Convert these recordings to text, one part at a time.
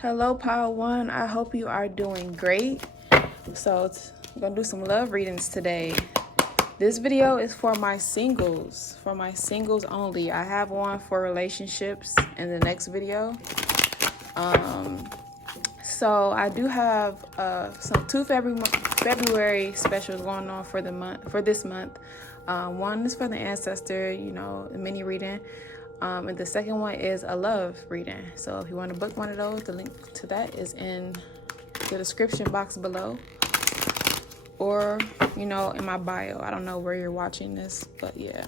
Hello, Power One. I hope you are doing great. So, I'm gonna do some love readings today. This video is for my singles only. I have one for relationships in the next video. So I do have two February specials going on for this month. One is for the ancestor, a mini reading. And the second one is a love reading. So if you want to book one of those, the link to that is in the description box below. Or, in my bio. I don't know where you're watching this, but yeah.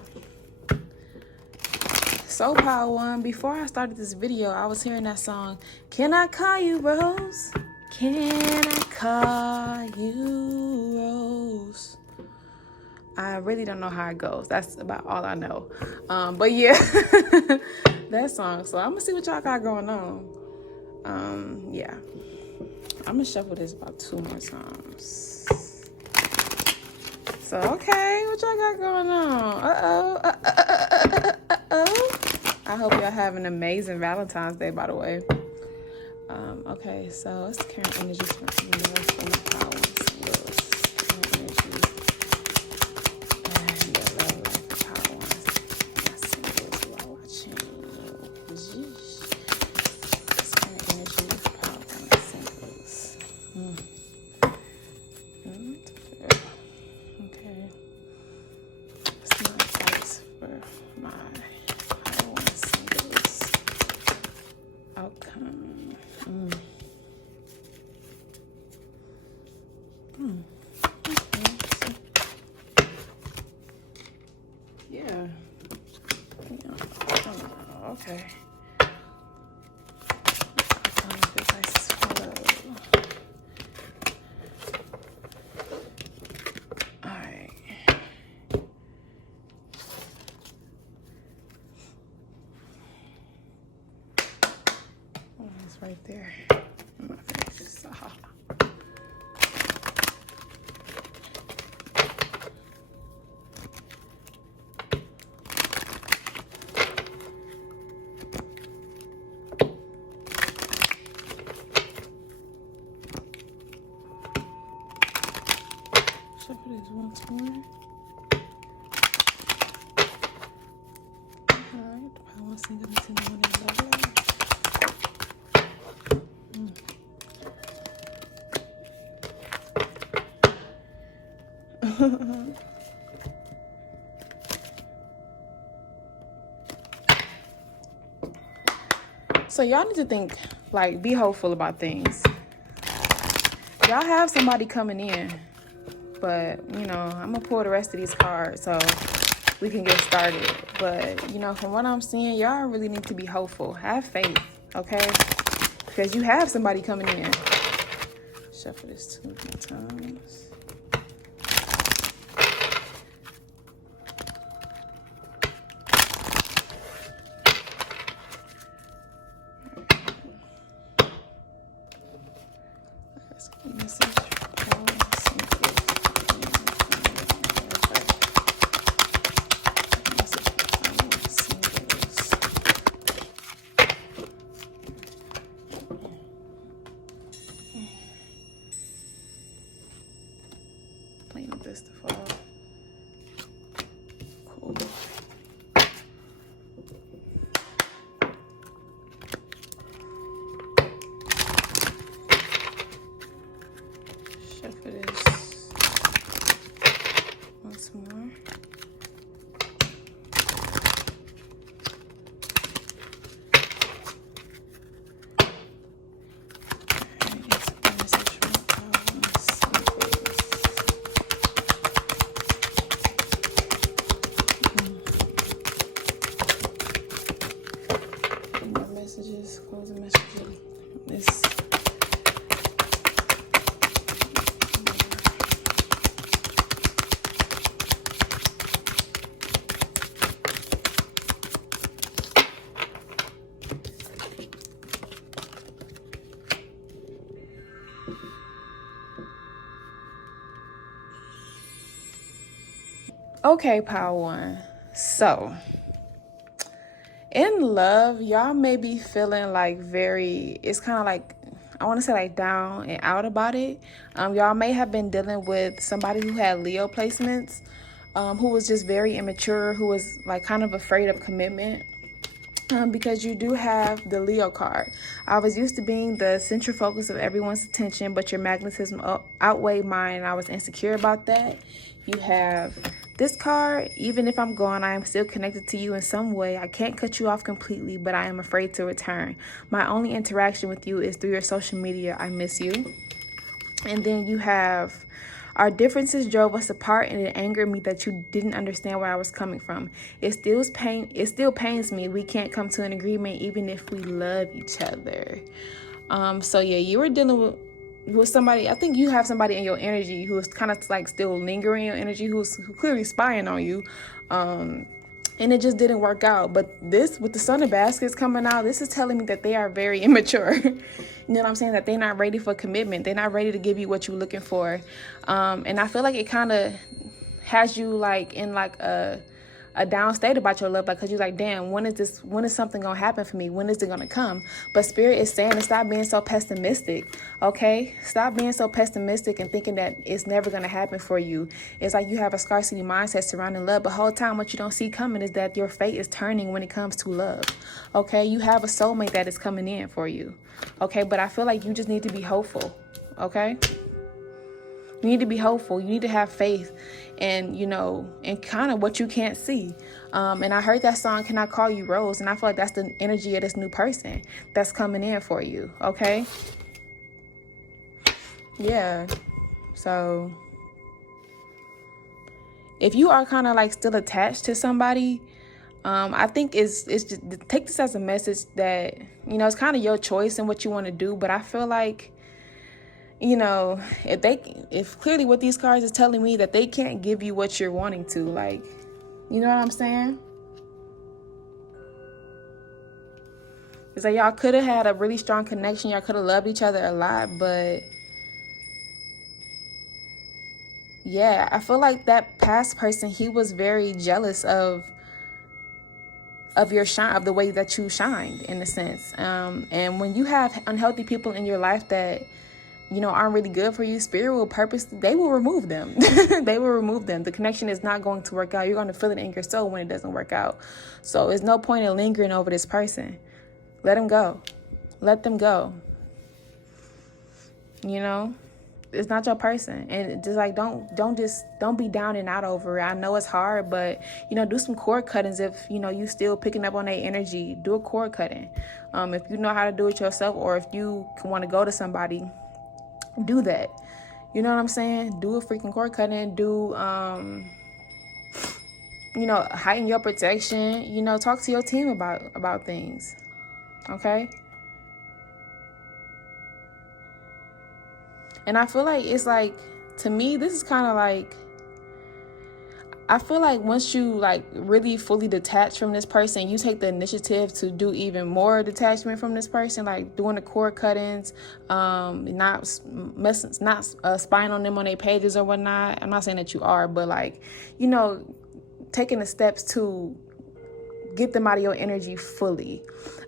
So Power One, before I started this video, I was hearing that song, Can I Call You Rose? Can I call you Rose? I really don't know how it goes. That's about all I know. But yeah, that song. So I'm gonna see what y'all got going on. Yeah. I'm gonna shuffle this about 2 more times. So, okay, what y'all got going on? Uh-oh. I hope y'all have an amazing Valentine's Day, by the way. Okay, so it's the current energies from the universe from the Power One singles. Current energies and the love life of Power One. My singles who are watching. It's current energies of Power One singles. Okay. It's my advice for my Power One singles outcome. Yeah. Okay. Advice follow. All right. Oh, it's right there. My face is so hot. Shuffle this once more. Alright, the Power One single is in the one that love life. So y'all need to think, be hopeful about things. Y'all have somebody coming in, but, I'm going to pull the rest of these cards so we can get started. But, from what I'm seeing, y'all really need to be hopeful. Have faith, okay? Because you have somebody coming in. Shuffle this 2 more times. Waiting for this to fall. Cool. Shuffle this once more. Messages, closing messages. This. Okay, Power One. So, in love, y'all may be feeling it's kind of like I want to say like down and out about it. Y'all may have been dealing with somebody who had Leo placements, who was just very immature, who was like kind of afraid of commitment. Because you do have the Leo card. I was used to being the central focus of everyone's attention, but your magnetism outweighed mine, and I was insecure about that. You have this card. Even if I'm gone, I am still connected to you in some way. I can't cut you off completely, but I am afraid to return. My only interaction with you is through your social media. I miss you. And then you have, our differences drove us apart, and it angered me that you didn't understand where I was coming from. It still pains me we can't come to an agreement even if we love each other. So yeah, you were dealing with somebody. I think you have somebody in your energy who is kind of like still lingering in your energy, who's clearly spying on you. And it just didn't work out. But this, with the Sun of Baskets coming out, this is telling me that they are very immature. You know what I'm saying? That they're not ready for commitment. They're not ready to give you what you're looking for. And I feel like it kind of has you like in like a down state about your love, like, because you're like, damn, when is something gonna happen for me? When is it gonna come? But Spirit is saying to stop being so pessimistic. Okay, stop being so pessimistic and thinking that it's never gonna happen for you. It's like you have a scarcity mindset surrounding love, but the whole time what you don't see coming is that your fate is turning when it comes to love. Okay, you have a soulmate that is coming in for you. Okay, but I feel like you just need to be hopeful. Okay, you need to be hopeful. You need to have faith and, you know, and kind of what you can't see. And I heard that song, Can I Call You Rose? And I feel like that's the energy of this new person that's coming in for you. Okay. Yeah. So if you are kind of like still attached to somebody, I think it's just, take this as a message that, you know, it's kind of your choice and what you want to do. But I feel like, you know, if clearly what these cards is telling me that they can't give you what you're wanting to, like, you know what I'm saying? It's like y'all could have had a really strong connection. Y'all could have loved each other a lot, but yeah, I feel like that past person, he was very jealous of your shine, of the way that you shined, in a sense. And when you have unhealthy people in your life that, you know, aren't really good for you, Spirit will they will remove them. They will remove them. The connection is not going to work out. You're going to feel it in your soul when it doesn't work out. So there's no point in lingering over this person. Let them go. Let them go. You know, it's not your person. And just like, don't be down and out over it. I know it's hard, but, you know, do some cord cuttings. If, you know, you still picking up on their energy, do a cord cutting. If you know how to do it yourself, or if you want to go to somebody, do that. You know what I'm saying? Do a freaking cord cutting. Do you know, heighten your protection. You know, talk to your team about things. Okay. And I feel like it's like, to me, this is kind of like, I feel like once you like really fully detach from this person, you take the initiative to do even more detachment from this person, like doing the cord cuttings, not spying on them on their pages or whatnot. I'm not saying that you are, but like, you know, taking the steps to get them out of your energy fully.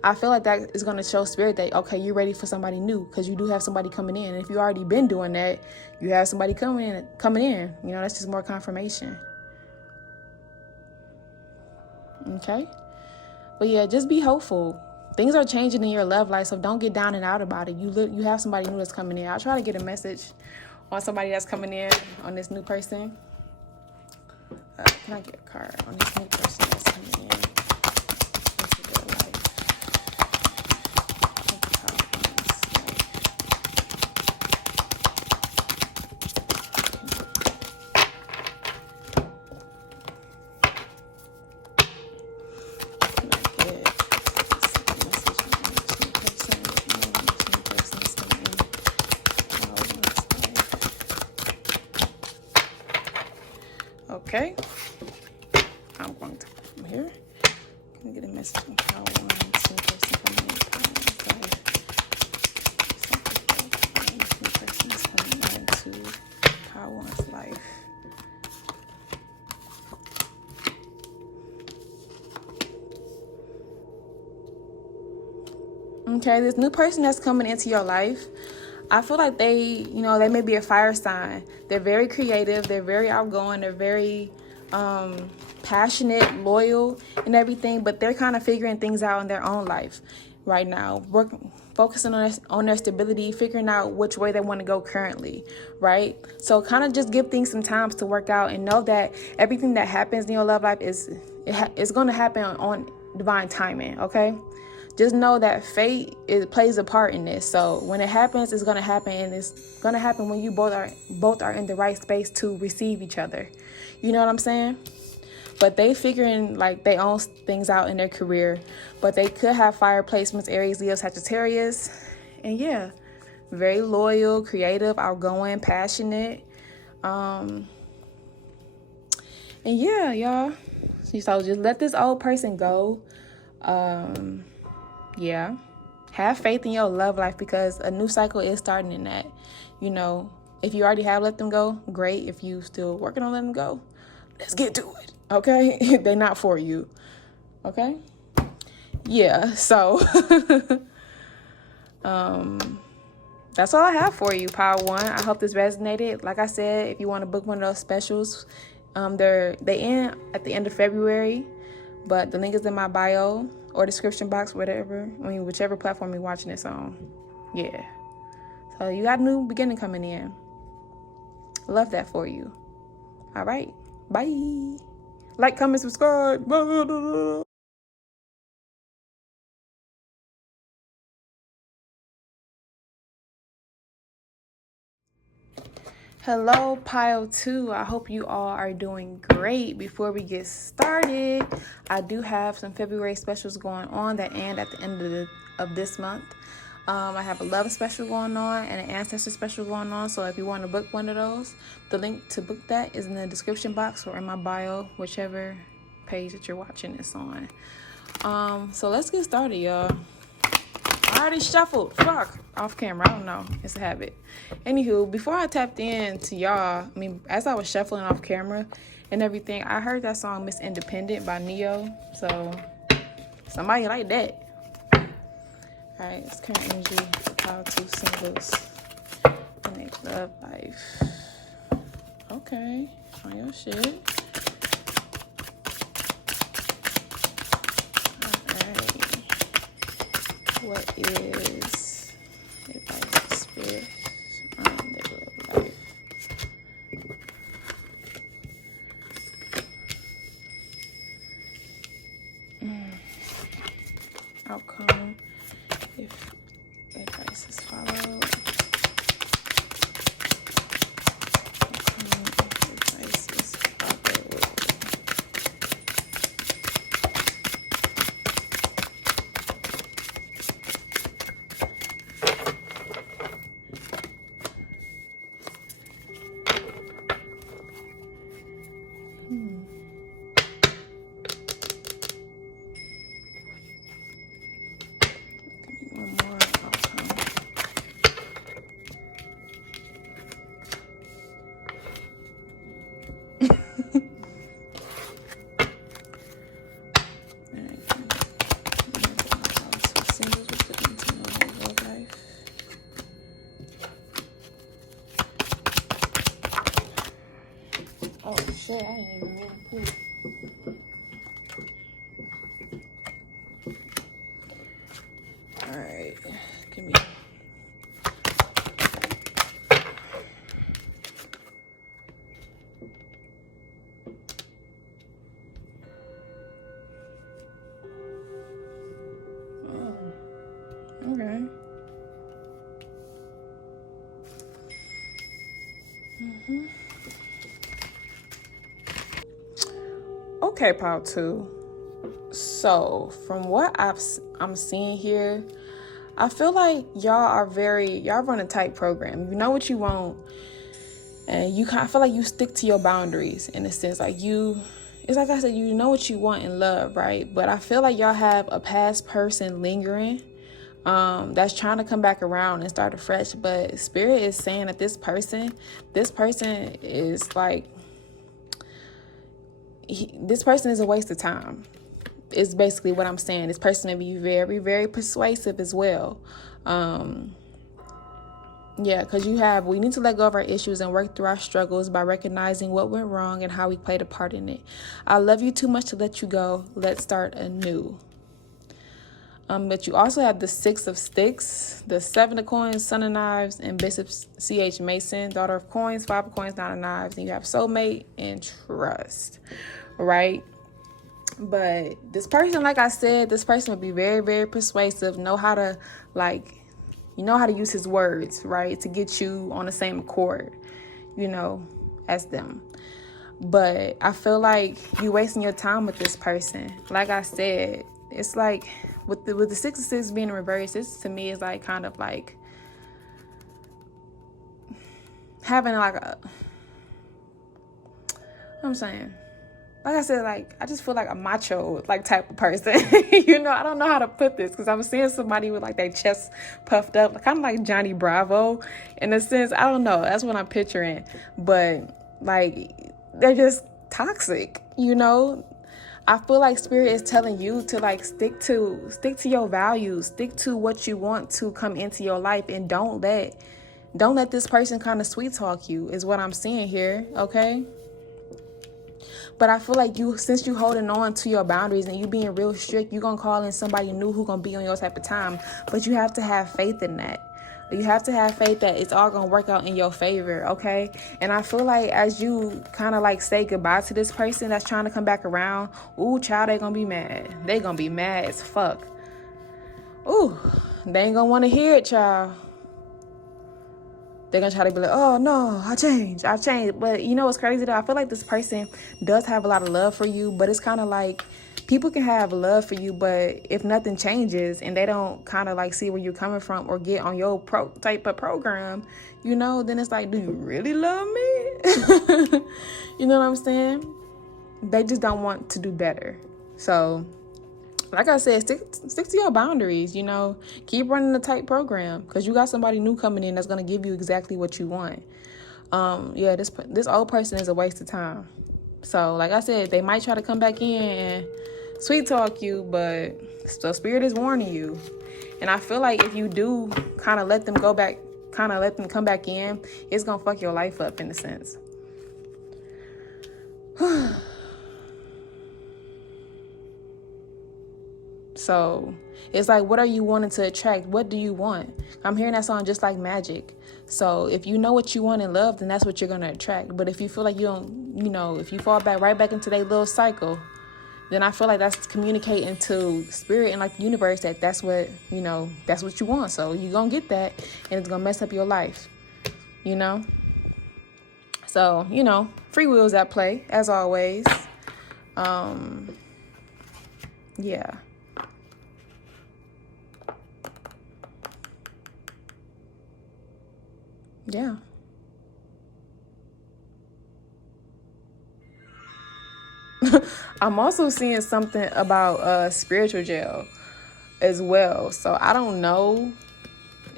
I feel like that is going to show Spirit that, okay, you're ready for somebody new, because you do have somebody coming in. And if you already been doing that, you have somebody coming in, you know, that's just more confirmation. Okay. But yeah, just be hopeful. Things are changing in your love life, so don't get down and out about it. You have somebody new that's coming in. I'll try to get a message on somebody that's coming in, on this new person. Can I get a card on this new person that's coming in? Okay, I'm going to come here. Can I get a message from Power 1 to the person coming in? This new person is coming into Power 1's life. Okay, this new person that's coming into your life, I feel like they may be a fire sign. They're very creative. They're very outgoing. They're very passionate, loyal, and everything. But they're kind of figuring things out in their own life right now, focusing on their stability, figuring out which way they want to go currently, right? So kind of just give things some time to work out, and know that everything that happens in your love life is going to happen on divine timing, okay? Just know that fate plays a part in this. So when it happens, it's going to happen, and it's going to happen when you both are in the right space to receive each other. You know what I'm saying? But they figuring like they own things out in their career, but they could have fire placements, Aries, Leo, Sagittarius. And yeah, very loyal, creative, outgoing, passionate. And yeah, y'all. So just let this old person go. Yeah, have faith in your love life, because a new cycle is starting in that. You know, if you already have let them go, great. If you still working on letting them go, let's get to it, okay? They're not for you, okay? Yeah, so that's all I have for you, Power One. I hope this resonated. Like I said, if you want to book one of those specials, they end at the end of February, but the link is in my bio or description box, whichever platform you're watching this on. Yeah. So you got a new beginning coming in. Love that for you. All right. Bye. Like, comment, subscribe. Hello, Pile 2. I hope you all are doing great. Before we get started, I do have some February specials going on that end at the end of this month. I have a love special going on and an ancestor special going on. So if you want to book one of those, the link to book that is in the description box or in my bio, whichever page that you're watching this on. So let's get started, y'all. I already shuffled. Fuck. Off camera. I don't know. It's a habit. Anywho, before I tapped in to y'all, as I was shuffling off camera and everything, I heard that song Miss Independent by Neo. So, somebody like that. Alright, it's current energy for Power 2 singles in a love life. Okay. On your shit. What is advice for spirit on their love life? Outcome if advice is followed. Outcome if advice is followed. One more outcome. Singles with the intimate love life. Oh shit, I didn't even mean to pull. Alright, give me. Okay. Okay, Power 2. So, from what I'm seeing here, I feel like y'all run a tight program. You know what you want, and you kind of feel like you stick to your boundaries in a sense. It's like I said, you know what you want in love, right? But I feel like y'all have a past person lingering, that's trying to come back around and start afresh. But Spirit is saying that this person is like, this person is a waste of time. Is basically what I'm saying. This person may be very, very persuasive as well. Yeah, because we need to let go of our issues and work through our struggles by recognizing what went wrong and how we played a part in it. I love you too much to let you go. Let's start anew. But you also have the 6 of Sticks, the 7 of Coins, Son of Knives, and Bishop C.H. Mason, Daughter of Coins, 5 of Coins, 9 of Knives. And you have Soulmate and Trust, right? But this person, like I said, this person would be very, very persuasive, know how to, use his words, right, to get you on the same accord, as them. But I feel like you wasting your time with this person. Like I said, it's like with the 6 of 6 being in reverse, this to me is like kind of like having like I'm saying, like I said, like I just feel like a macho like type of person. I don't know how to put this because I'm seeing somebody with like their chest puffed up, kind of like Johnny Bravo in a sense. I don't know. That's what I'm picturing. But like they're just toxic, I feel like Spirit is telling you to like stick to your values, stick to what you want to come into your life, and don't let this person kind of sweet talk you is what I'm seeing here, okay? But I feel like since you holding on to your boundaries and you being real strict, you're gonna call in somebody new who gonna be on your type of time. But you have to have faith in that. You have to have faith that it's all going to work out in your favor, okay? And I feel like as you kind of like say goodbye to this person that's trying to come back around, ooh, child, they going to be mad. They going to be mad as fuck. Ooh, they ain't going to want to hear it, child. They're going to try to be like, oh, no, I changed. But you know what's crazy, though? I feel like this person does have a lot of love for you, but it's kind of like people can have love for you, but if nothing changes and they don't kind of like see where you're coming from or get on your type of program, then it's like, do you really love me? You know what I'm saying? They just don't want to do better. So, like I said, stick to your boundaries, keep running the tight program because you got somebody new coming in that's going to give you exactly what you want. This old person is a waste of time. So, like I said, they might try to come back in and sweet talk you, but the Spirit is warning you. And I feel like if you do kind of let them come back in, it's going to fuck your life up in a sense. So, it's like, what are you wanting to attract? What do you want? I'm hearing that song just like magic. So if you know what you want in love, then that's what you're going to attract. But if you feel like you don't, if you fall right back into that little cycle, then I feel like that's communicating to Spirit and like the universe that's what, that's what you want. So you're going to get that and it's going to mess up your life, So, free will's at play as always. Yeah. Yeah. I'm also seeing something about spiritual jail as well. So I don't know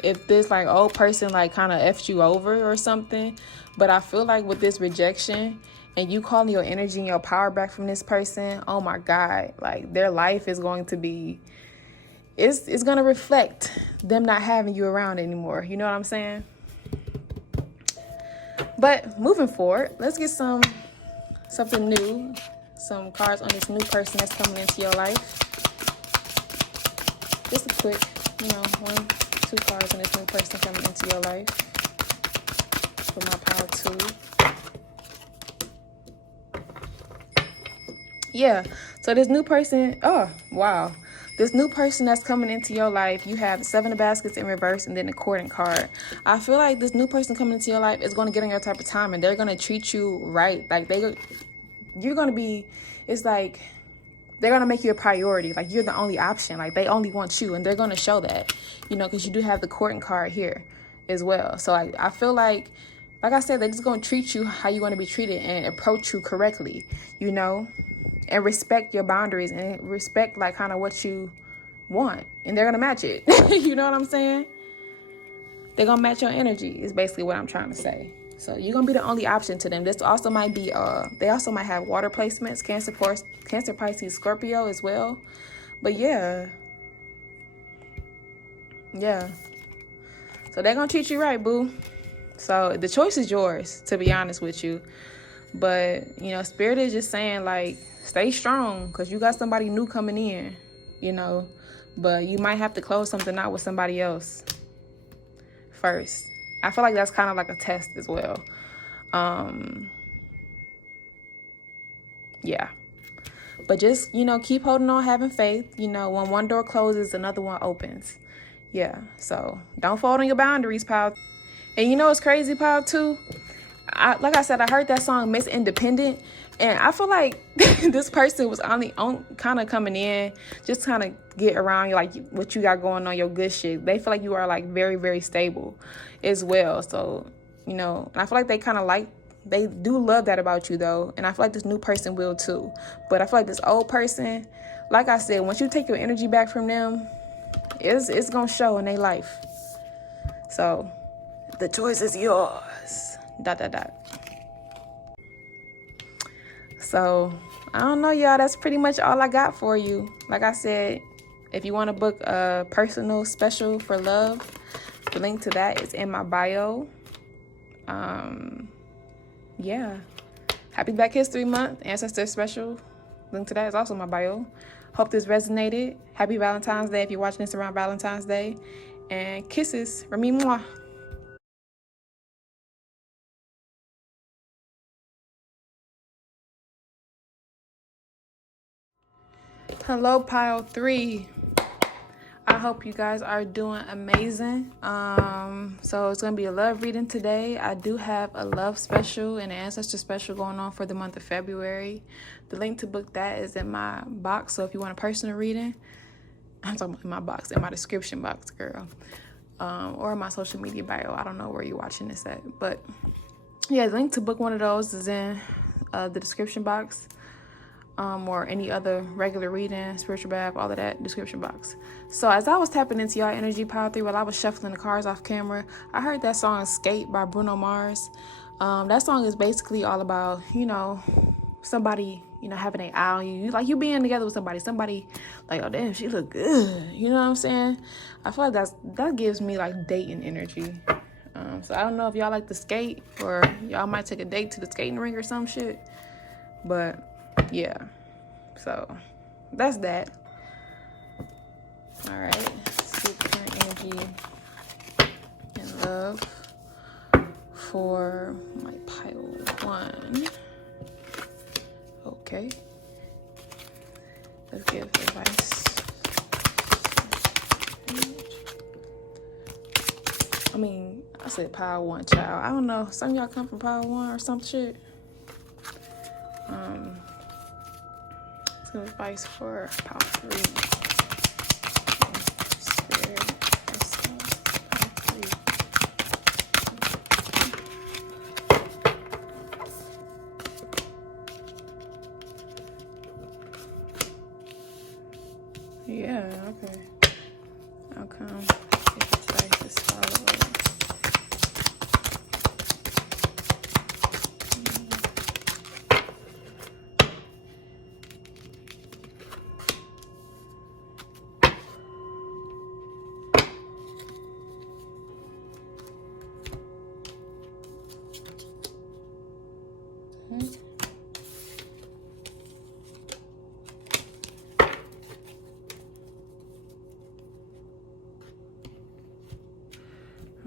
if this like old person like kind of effed you over or something, but I feel like with this rejection and you calling your energy and your power back from this person, oh my God, like their life is going to be, it's going to reflect them not having you around anymore. You know what I'm saying? But moving forward, let's get something new, some cards on this new person that's coming into your life. Just a quick, 1-2 cards on this new person coming into your life for my power tool. Yeah, so this new person, oh, wow. This new person that's coming into your life, you have 7 of Baskets in reverse and then the Courting card. I feel like this new person coming into your life is going to get on your type of time and they're going to treat you right. Like you're going to be, it's like, they're going to make you a priority. Like you're the only option. Like they only want you and they're going to show that, because you do have the Courting card here as well. So I feel like I said, they're just going to treat you how you want to be treated and approach you correctly, and respect your boundaries and respect like kind of what you want. And they're going to match it. You know what I'm saying? They're going to match your energy is basically what I'm trying to say. So you're going to be the only option to them. This also might be, they also might have water placements, Cancer, Pisces, Scorpio as well. But yeah. So they're going to treat you right, boo. So the choice is yours, to be honest with you. But, you know, Spirit is just saying, like, stay strong because you got somebody new coming in, you know. But you might have to close something out with somebody else first. I feel like that's kind of like a test as well. Yeah. But just, you know, keep holding on, having faith. You know, when one door closes, another one opens. Yeah. So don't fold on your boundaries, pal. And you know what's crazy, pal, too? Like I said, I heard that song Miss Independent, and I feel like this person was only kind of coming in just kind of get around you, like what you got going on, your good shit. They feel like you are like very, very stable as well. So, you know, and I feel like they do love that about you though. And I feel like this new person will too. But I feel like this old person, like I said, once you take your energy back from them, it's going to show in their life. So the choice is yours. ... So I don't know, y'all. That's pretty much all I got for you. Like I said, if you want to book a personal special for love, the link to that is in my bio. Yeah. Happy Black History Month, Ancestor Special. Link to that is also in my bio. Hope this resonated. Happy Valentine's Day if you're watching this around Valentine's Day. And kisses. Remi moi. Hello, pile 3. I hope you guys are doing amazing. So it's gonna be a love reading today. I do have a love special and an ancestor special going on for the month of February. The link to book that is in my box. So if you want a personal reading, I'm talking about in my box, in my description box, girl. Or my social media bio. I don't know where you're watching this at, but yeah, the link to book one of those is in the description box. Or any other regular reading, spiritual bath, all of that description box. So as I was tapping into y'all energy, pile 3, while I was shuffling the cards off camera, I heard that song Escape by Bruno Mars. That song is basically all about, you know, somebody, you know, having an eye on you. Like you being together with somebody like, oh damn, she look good. You know what I'm saying? I feel like that gives me like dating energy. So I don't know if y'all like to skate or y'all might take a date to the skating rink or some shit. But yeah, so that's that. All right, super energy and love for my pile 1. Okay, let's give advice. I said pile 1, child. I don't know. Some of y'all come from pile 1 or some shit. Advice for pile 3. Spirit. Yeah, okay. Outcome. If advice is followed.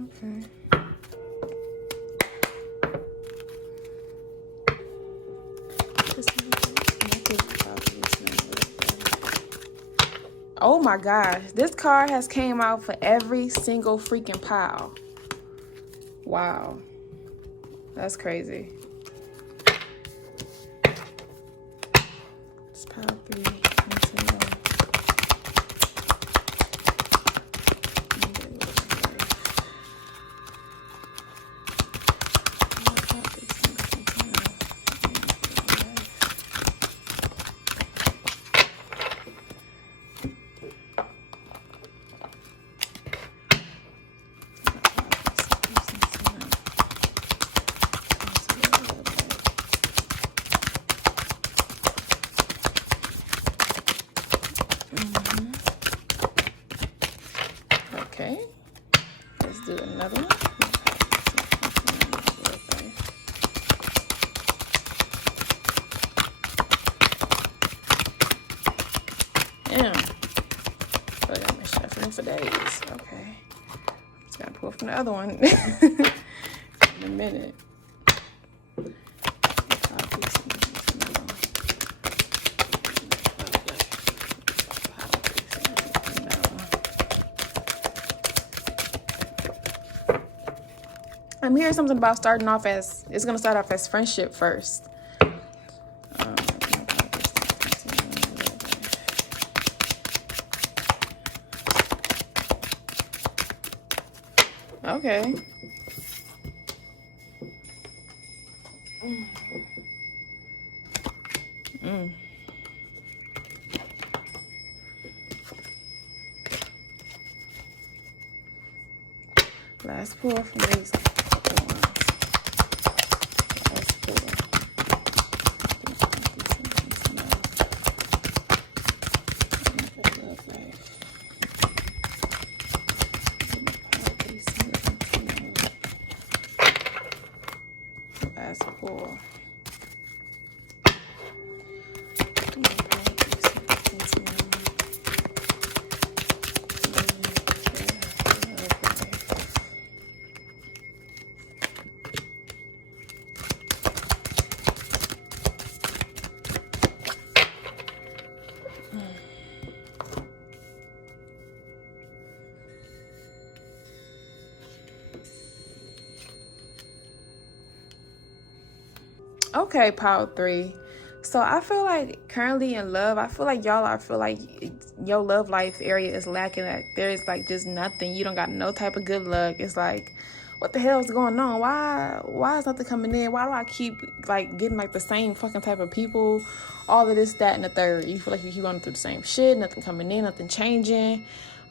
Okay. Oh my gosh, this card has came out for every single freaking pile. Wow, that's crazy. It's pile 3. days. Okay. Just gotta pull from the other one in a minute. I'm hearing something about starting off as, it's going to start off as friendship first. Okay. Last pull from these couple ones. Last pull. Last pull. Okay, pile 3. So I feel like currently in love, I feel like your love life area is lacking. Like there is like just nothing. You don't got no type of good luck. It's like, what the hell is going on? Why is nothing coming in? Why do I keep like getting like the same fucking type of people? All of this, that, and the third. You feel like you keep going through the same shit, nothing coming in, nothing changing.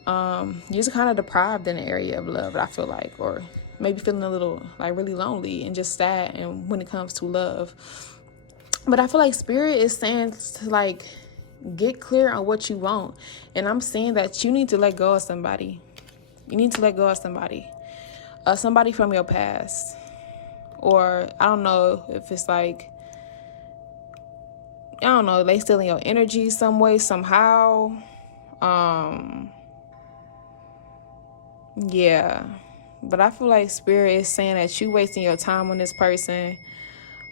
You're just kind of deprived in the area of love, I feel like, or maybe feeling a little like really lonely and just sad. And when it comes to love, but I feel like spirit is saying to like get clear on what you want. And I'm saying that you need to let go of somebody. You need to let go of somebody. Somebody from your past. Or I don't know if it's like, I don't know, they still in your energy some way, somehow. Yeah. But I feel like spirit is saying that you wasting your time on this person.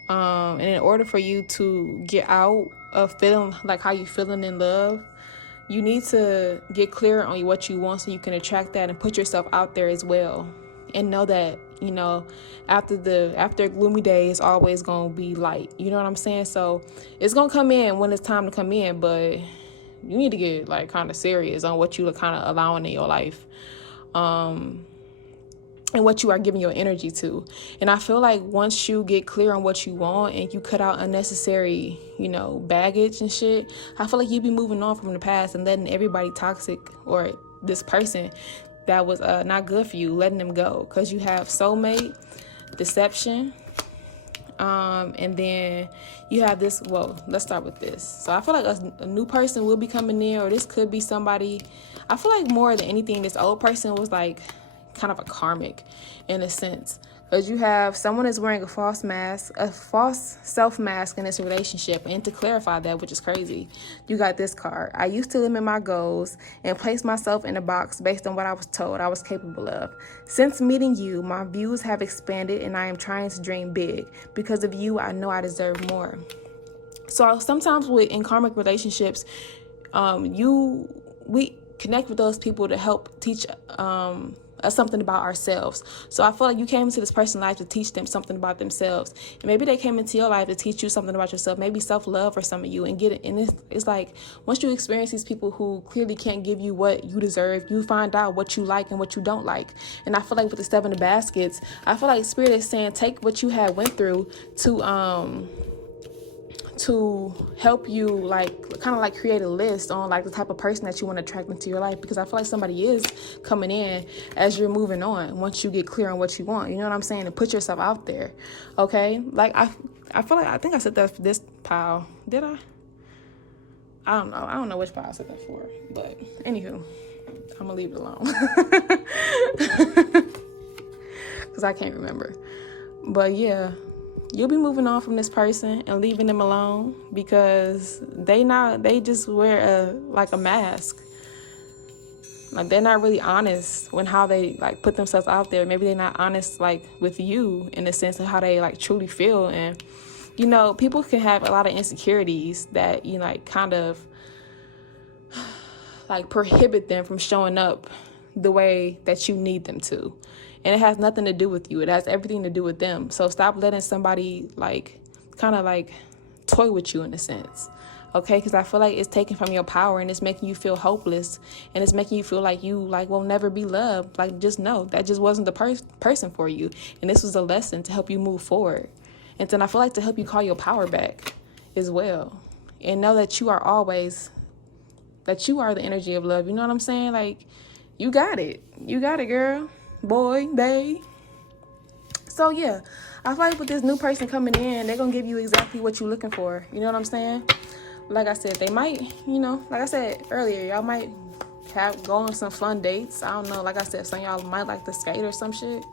And in order for you to get out of feeling like how you feeling in love, you need to get clear on what you want so you can attract that and put yourself out there as well. And know that, you know, after gloomy day, it's always going to be light. You know what I'm saying? So it's going to come in when it's time to come in, but you need to get like kind of serious on what you are kind of allowing in your life. And what you are giving your energy to. And I feel like once you get clear on what you want and you cut out unnecessary, you know, baggage and shit, I feel like you be moving on from the past and letting everybody toxic or this person that was not good for you, letting them go. Because you have soulmate, deception, and then you have this, well, let's start with this. So I feel like a new person will be coming in, or this could be somebody. I feel like more than anything, this old person was like kind of a karmic in a sense, because you have someone that's wearing a false self mask in this relationship. And to clarify that, which is crazy, you got this card. I used to limit my goals and place myself in a box based on what I was told I was capable of. Since meeting you, my views have expanded and I am trying to dream big. Because of you, I know I deserve more. So sometimes in karmic relationships, we connect with those people to help teach us something about ourselves. So I feel like you came into this person's life to teach them something about themselves, and maybe they came into your life to teach you something about yourself, maybe self-love for some of you, and get it. And it's like once you experience these people who clearly can't give you what you deserve, you find out what you like and what you don't like. And I feel like with the 7 of baskets, I feel like spirit is saying take what you had went through to help you like kind of like create a list on like the type of person that you want to attract into your life. Because I feel like somebody is coming in as you're moving on once you get clear on what you want. You know what I'm saying? And put yourself out there. Okay, like I feel like I think I said that for this pile. Did I don't know which pile I said that for, but anywho, I'm gonna leave it alone because I can't remember. But yeah, you'll be moving on from this person and leaving them alone because they just wear a mask. Like, they're not really honest when how they like put themselves out there. Maybe they're not honest like with you in the sense of how they like truly feel. And you know, people can have a lot of insecurities that, you know, like kind of like prohibit them from showing up the way that you need them to. And it has nothing to do with you. It has everything to do with them. So stop letting somebody like kind of like toy with you in a sense. Okay, because I feel like it's taken from your power and it's making you feel hopeless and it's making you feel like you like will never be loved. Like, just know that just wasn't the person for you. And this was a lesson to help you move forward. And then I feel like to help you call your power back as well. And know that you are always, that you are the energy of love. You know what I'm saying? Like, you got it. You got it, girl, boy, babe. So yeah, I feel like with this new person coming in, they're going to give you exactly what you're looking for. You know what I'm saying? Like I said, they might, you know, like I said earlier, y'all might go on some fun dates. I don't know. Like I said, some of y'all might like to skate or some shit.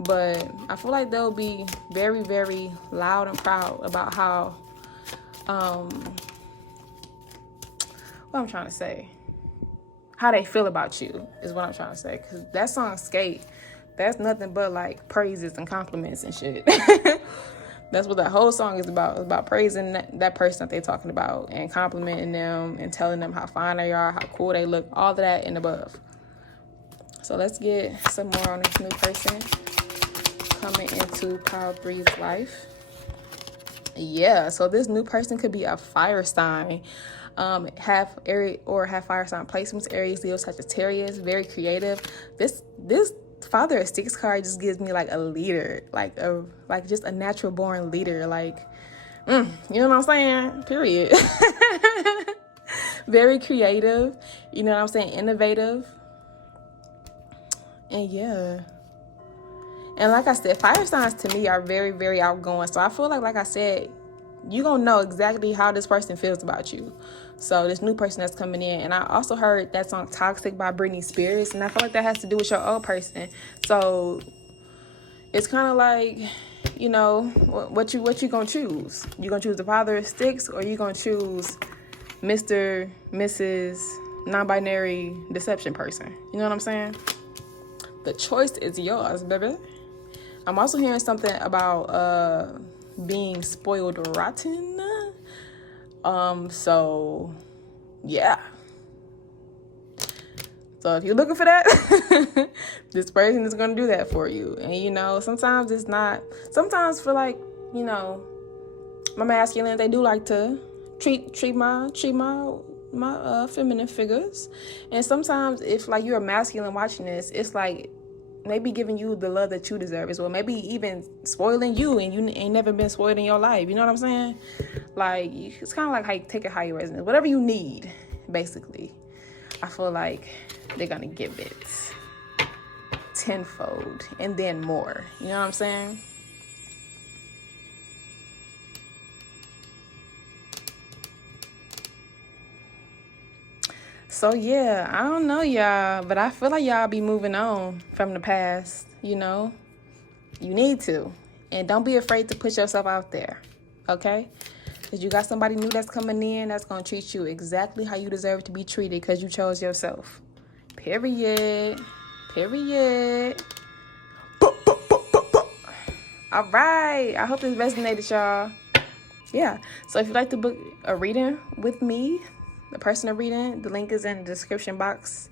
But I feel like they'll be very, very loud and proud about how, what I'm trying to say, how they feel about you is what I'm trying to say. Because that song, Skate, that's nothing but like praises and compliments and shit. That's what that whole song is about. It's about praising that person that they're talking about and complimenting them and telling them how fine they are, how cool they look, all of that and above. So let's get some more on this new person coming into Power Breathe life. Yeah, so this new person could be a fire sign. Have fire sign placements, Aries, Leo, Sagittarius, very creative. This Father of Sticks card just gives me like a leader, like just a natural born leader, like you know what I'm saying? Period. Very creative, you know what I'm saying? Innovative. And yeah. And like I said, fire signs to me are very, very outgoing. So I feel like I said, you're going to know exactly how this person feels about you. So this new person that's coming in. And I also heard that song Toxic by Britney Spears. And I feel like that has to do with your old person. So it's kind of like, you know, what you going to choose? You going to choose the Father of Sticks, or you going to choose Mr., Mrs., non-binary deception person? You know what I'm saying? The choice is yours, baby. I'm also hearing something about being spoiled rotten. So yeah. So if you're looking for that, this person is gonna do that for you. And you know, sometimes it's not. Sometimes for like, you know, my masculine, they do like to treat my feminine figures. And sometimes if like you're a masculine watching this, it's like maybe giving you the love that you deserve as well. Maybe even spoiling you, and you ain't never been spoiled in your life. You know what I'm saying? Like, it's kind of like how you take it how you resonate. Whatever you need, basically. I feel like they're going to give it tenfold and then more. You know what I'm saying? So yeah, I don't know y'all, but I feel like y'all be moving on from the past, you know? You need to. And don't be afraid to put yourself out there, okay? Because you got somebody new that's coming in that's going to treat you exactly how you deserve to be treated because you chose yourself. Period. Period. All right. I hope this resonated, y'all. Yeah. So if you'd like to book a reading with me, the personal reading, the link is in the description box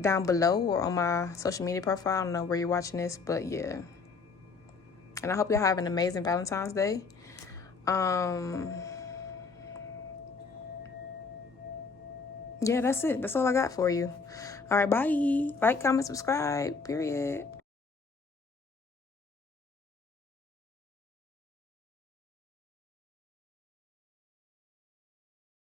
down below or on my social media profile. I don't know where you're watching this, but yeah. And I hope y'all have an amazing Valentine's Day. Yeah, that's it. That's all I got for you. All right, bye. Like, comment, subscribe. Period.